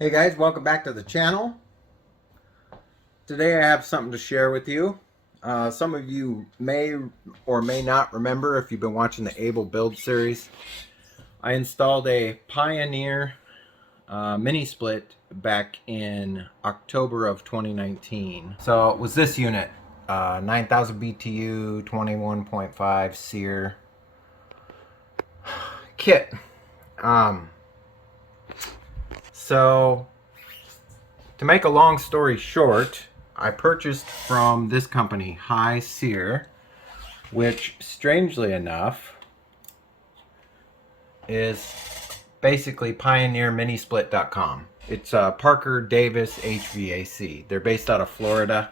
Hey guys, welcome back to the channel. Today I have something to share with you. Some of you may or may not remember if you've been watching the Abel build series. I installed a Pioneer mini split back in October of 2019. So it was this unit, 9000 BTU, 21.5 SEER kit. So to make a long story short, I purchased from this company, highseer, which strangely enough is basically pioneerminisplit.com. It's Parker Davis HVAC. They're based out of Florida.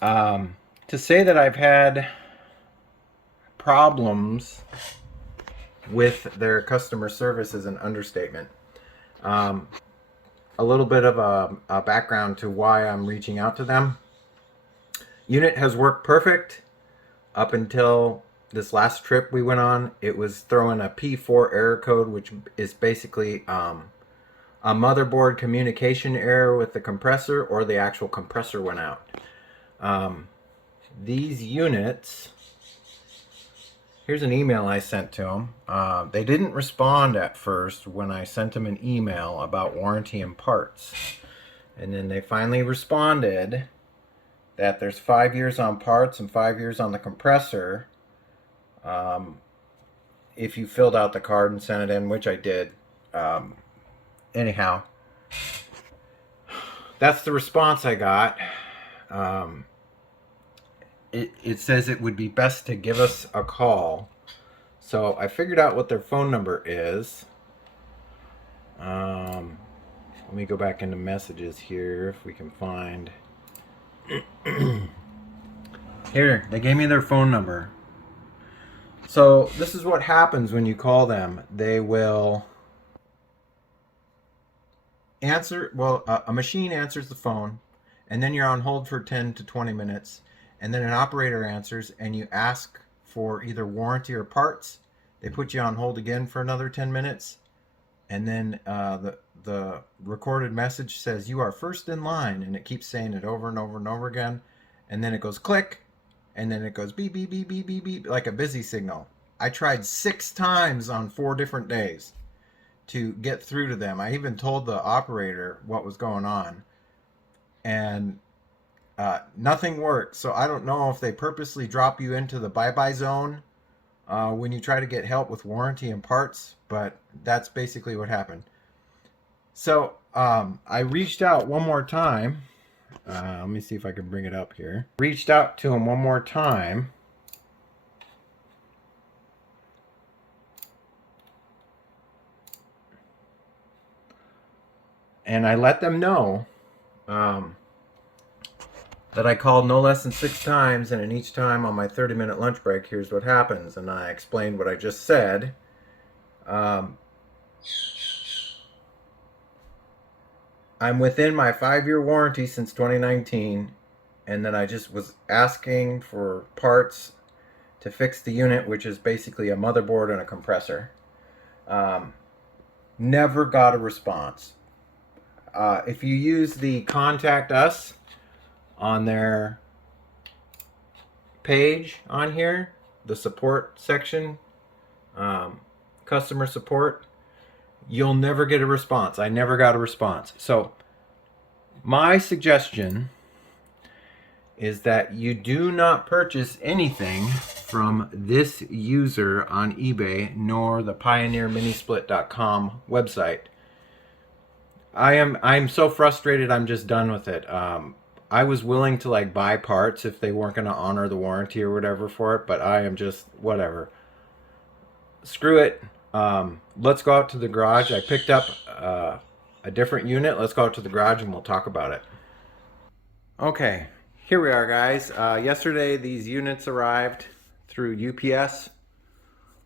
To say that I've had problems with their customer service is an understatement. A little bit of a background to why I'm reaching out to them. Unit has worked perfect up until this last trip we went on. It was throwing a P4 error code, which is basically a motherboard communication error with the compressor, or the actual compressor went out. These units, here's an email I sent to them. They didn't respond at first when I sent them an email about warranty and parts. And then they finally responded that there's 5 years on parts and 5 years on the compressor. If you filled out the card and sent it in, which I did. Anyhow, that's the response I got. It says it would be best to give us a call. So I figured out what their phone number is. Let me go back into messages here if we can find. Here, they gave me their phone number. So this is what happens when you call them. They will answer, well, a machine answers the phone, and then you're on hold for 10 to 20 minutes, and then an operator answers, and you ask for either warranty or parts. They put you on hold again for another 10 minutes, and then the recorded message says you are first in line, and it keeps saying it over and over and over again, and then it goes click, and then it goes beep, beep, beep, beep, beep, beep, like a busy signal. I tried 6 times on 4 different days to get through to them. I even told the operator what was going on, and nothing worked. So I don't know if they purposely drop you into the bye-bye zone when you try to get help with warranty and parts, but that's basically what happened. So I reached out one more time. Let me see if I can bring it up here. Reached out to him one more time. And I let them know that I called no less than 6 times, and in each time on my 30-minute lunch break, here's what happens. And I explained what I just said. I'm within my 5-year warranty since 2019, and then I just was asking for parts to fix the unit, which is basically a motherboard and a compressor. Never got a response. If you use the contact us on their page on here, the support section, customer support, you'll never get a response. I never got a response. So my suggestion is that you do not purchase anything from this user on eBay, nor the pioneerminisplit.com website. I'm so frustrated, I'm just done with it. I was willing to like buy parts if they weren't going to honor the warranty or whatever for it, but I am just whatever. Screw it. Let's go out to the garage. I picked up a different unit. Let's go out to the garage and we'll talk about it. Okay, here we are, guys. Yesterday these units arrived through UPS.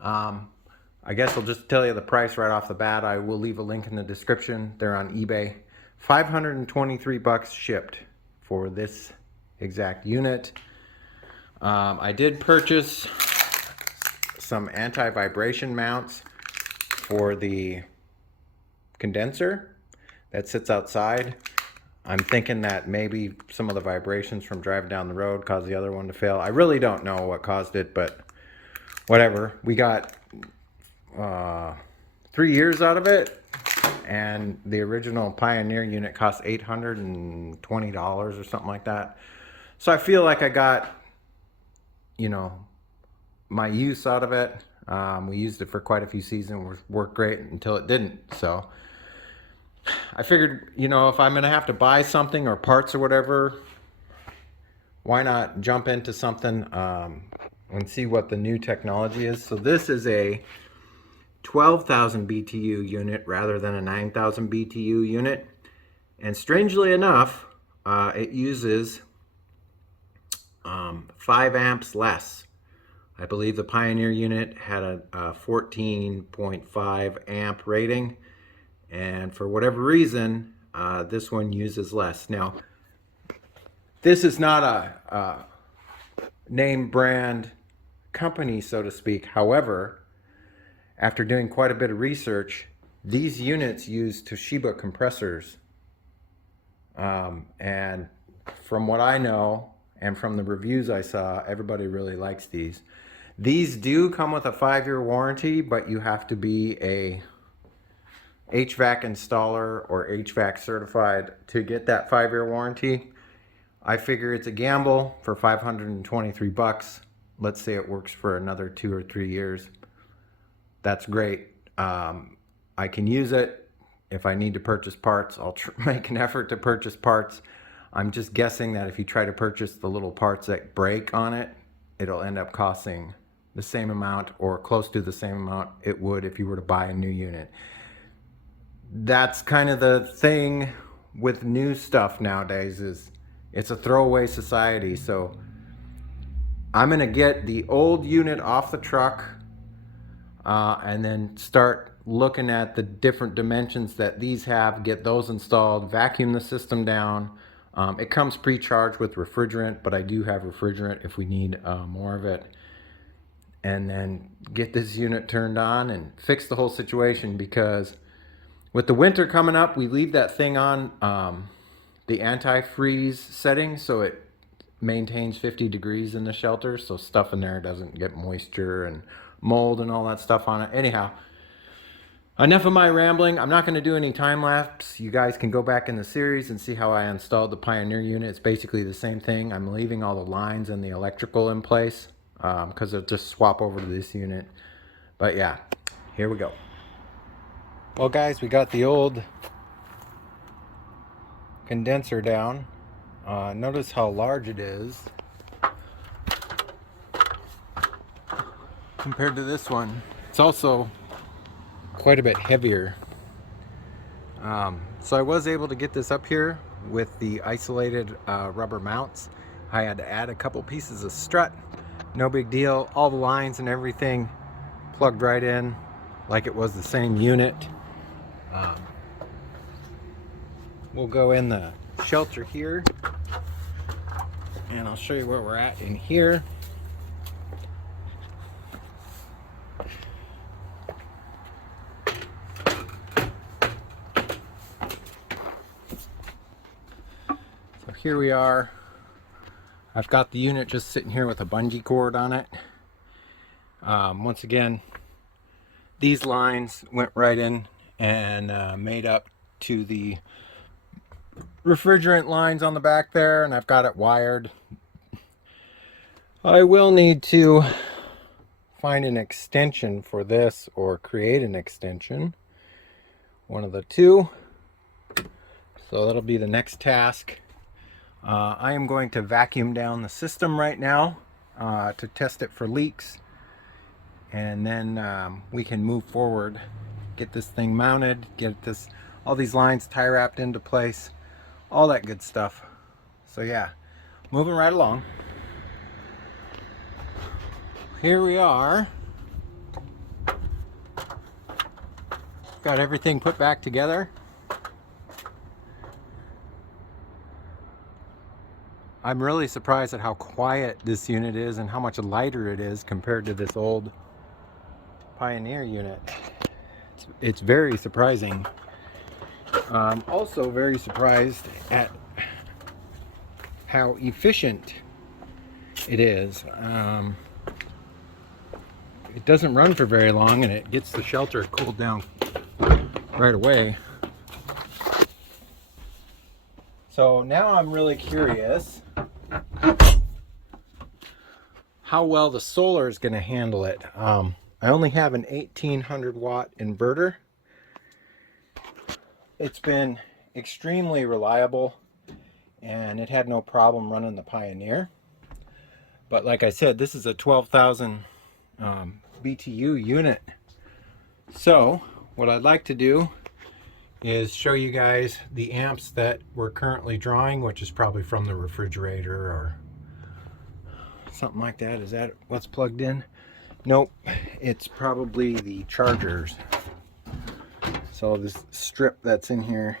I guess I'll just tell you the price right off the bat. I will leave a link in the description. They're on eBay. $523 shipped for this exact unit. I did purchase some anti-vibration mounts for the condenser that sits outside. I'm thinking that maybe some of the vibrations from driving down the road caused the other one to fail. I really don't know what caused it, but whatever. We got 3 years out of it, and the original Pioneer unit cost $820 or something like that. So I feel like I got, you know, my use out of it. We used it for quite a few seasons, worked great until it didn't. So I figured, you know, if I'm going to have to buy something or parts or whatever, why not jump into something and see what the new technology is. So this is a 12,000 BTU unit rather than a 9,000 BTU unit. And strangely enough, it uses 5 amps less. I believe the Pioneer unit had a 14.5 amp rating, and for whatever reason, this one uses less. Now, this is not a name brand company, so to speak. However, after doing quite a bit of research, these units use Toshiba compressors. And from what I know, and from the reviews I saw, everybody really likes these. These do come with a 5-year warranty, but you have to be a HVAC installer or HVAC certified to get that 5-year warranty. I figure it's a gamble for 523 bucks. Let's say it works for another 2 or 3 years. That's great. I can use it. If I need to purchase parts, I'll make an effort to purchase parts. I'm just guessing that if you try to purchase the little parts that break on it, it'll end up costing the same amount or close to the same amount it would if you were to buy a new unit. That's kind of the thing with new stuff nowadays, is it's a throwaway society. So I'm gonna get the old unit off the truck and then start looking at the different dimensions that these have, get those installed, vacuum the system down. It comes pre-charged with refrigerant, but I do have refrigerant if we need more of it. And then get this unit turned on and fix the whole situation, because with the winter coming up, we leave that thing on the anti-freeze setting so it maintains 50 degrees in the shelter, so stuff in there doesn't get moisture and mold and all that stuff on it. Anyhow, enough of my rambling. I'm not going to do any time lapse. You guys can go back in the series and see how I installed the Pioneer unit. It's basically the same thing. I'm leaving all the lines and the electrical in place because it'll just swap over to this unit. But yeah, here we go. Well guys, we got the old condenser down. Notice how large it is compared to this one. It's also quite a bit heavier. So I was able to get this up here with the isolated rubber mounts. I had to add a couple pieces of strut. No big deal. All the lines and everything plugged right in like it was the same unit. We'll go in the shelter here and I'll show you where we're at in here. So here we are. I've got the unit just sitting here with a bungee cord on it. Once again, these lines went right in and made up to the refrigerant lines on the back there, and I've got it wired. I will need to find an extension for this or create an extension, one of the two. So that'll be the next task. I am going to vacuum down the system right now to test it for leaks, and then we can move forward, get this thing mounted, get all these lines tie wrapped into place, all that good stuff. So yeah, moving right along. Here we are. Got everything put back together. I'm really surprised at how quiet this unit is and how much lighter it is compared to this old Pioneer unit. It's very surprising. I'm also very surprised at how efficient it is. It doesn't run for very long, and it gets the shelter cooled down right away. So now I'm really curious how well the solar is going to handle it. I only have an 1800 watt inverter. It's been extremely reliable, and it had no problem running the Pioneer. But like I said, this is a 12,000 BTU unit. So what I'd like to do is show you guys the amps that we're currently drawing, which is probably from the refrigerator or something like that. Is that what's plugged in? Nope, it's probably the chargers. So this strip that's in here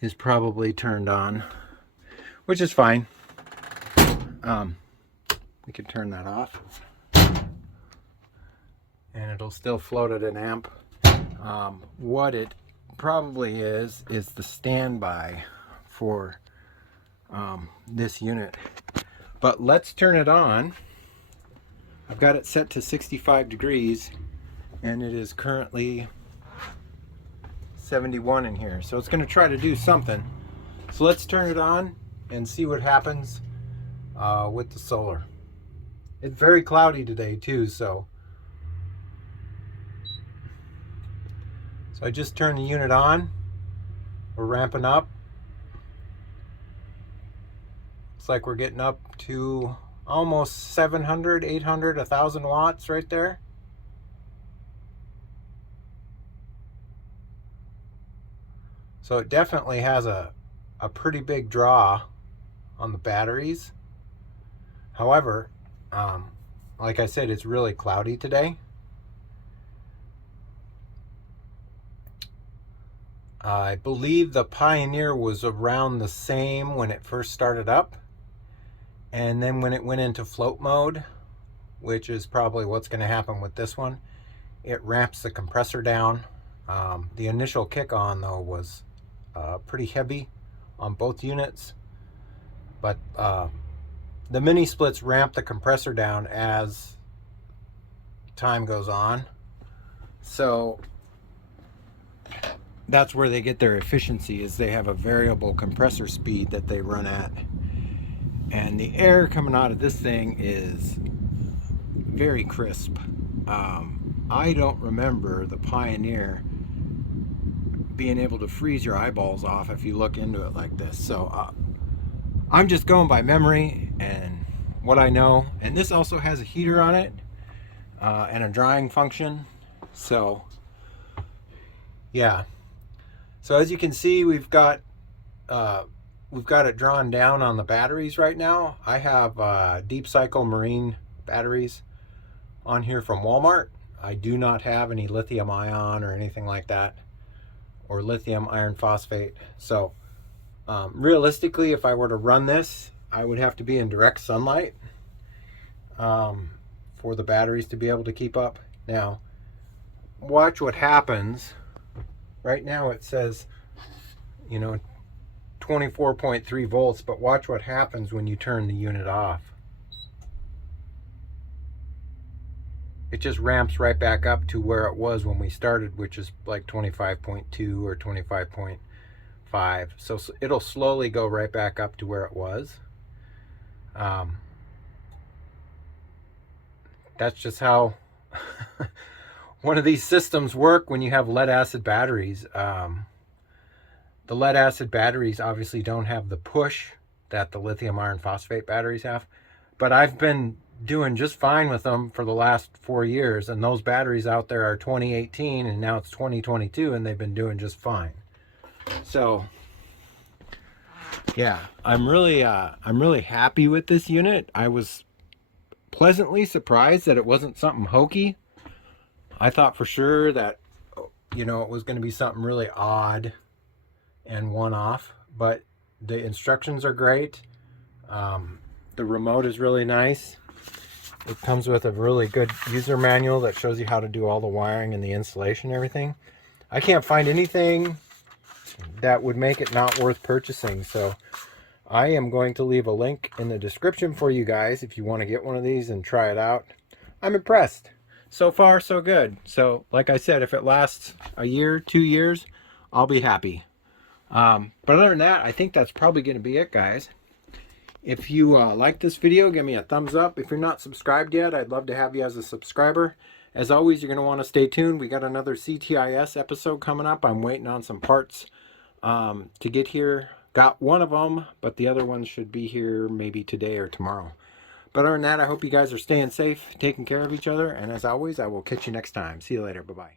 is probably turned on, which is fine. We can turn that off and it'll still float at an amp. What it probably is the standby for this unit. But let's turn it on. I've got it set to 65 degrees and it is currently 71 in here, so it's going to try to do something. So let's turn it on and see what happens with the solar. It's very cloudy today too, so I just turned the unit on. We're ramping up. Looks like we're getting up to almost 700, 800, 1,000 watts right there. So it definitely has a pretty big draw on the batteries. However, like I said, it's really cloudy today. I believe the Pioneer was around the same when it first started up. And then when it went into float mode, which is probably what's going to happen with this one, it ramps the compressor down. The initial kick on though was pretty heavy on both units, but the mini splits ramp the compressor down as time goes on. So that's where they get their efficiency, is they have a variable compressor speed that they run at. And the air coming out of this thing is very crisp. I don't remember the Pioneer being able to freeze your eyeballs off if you look into it like this. So I'm just going by memory and what I know. And this also has a heater on it and a drying function. So yeah. So as you can see, we've got it drawn down on the batteries right now. I have Deep Cycle Marine batteries on here from Walmart. I do not have any lithium ion or anything like that, or lithium iron phosphate. So realistically, if I were to run this, I would have to be in direct sunlight for the batteries to be able to keep up. Now, watch what happens. Right now it says, 24.3 volts, but watch what happens when you turn the unit off. It just ramps right back up to where it was when we started, which is like 25.2 or 25.5. So it'll slowly go right back up to where it was. That's just how one of these systems work when you have lead acid batteries. The lead acid batteries obviously don't have the push that the lithium iron phosphate batteries have, but I've been doing just fine with them for the last 4 years, and those batteries out there are 2018 and now it's 2022 and they've been doing just fine. So yeah, I'm really happy with this unit. I was pleasantly surprised that it wasn't something hokey. I thought for sure that it was going to be something really odd and one-off, but the instructions are great. The remote is really nice. It comes with a really good user manual that shows you how to do all the wiring and the installation and everything. I can't find anything that would make it not worth purchasing. So I am going to leave a link in the description for you guys if you want to get one of these and try it out. I'm impressed. So far, so good. So like I said, if it lasts a year, 2 years, I'll be happy. But other than that, I think that's probably going to be it, guys. If you like this video, give me a thumbs up. If you're not subscribed yet, I'd love to have you as a subscriber. As always, you're going to want to stay tuned. We got another CTIS episode coming up. I'm waiting on some parts to get here. Got one of them, but the other ones should be here maybe today or tomorrow. But other than that, I hope you guys are staying safe, taking care of each other. And as always, I will catch you next time. See you later. Bye-bye.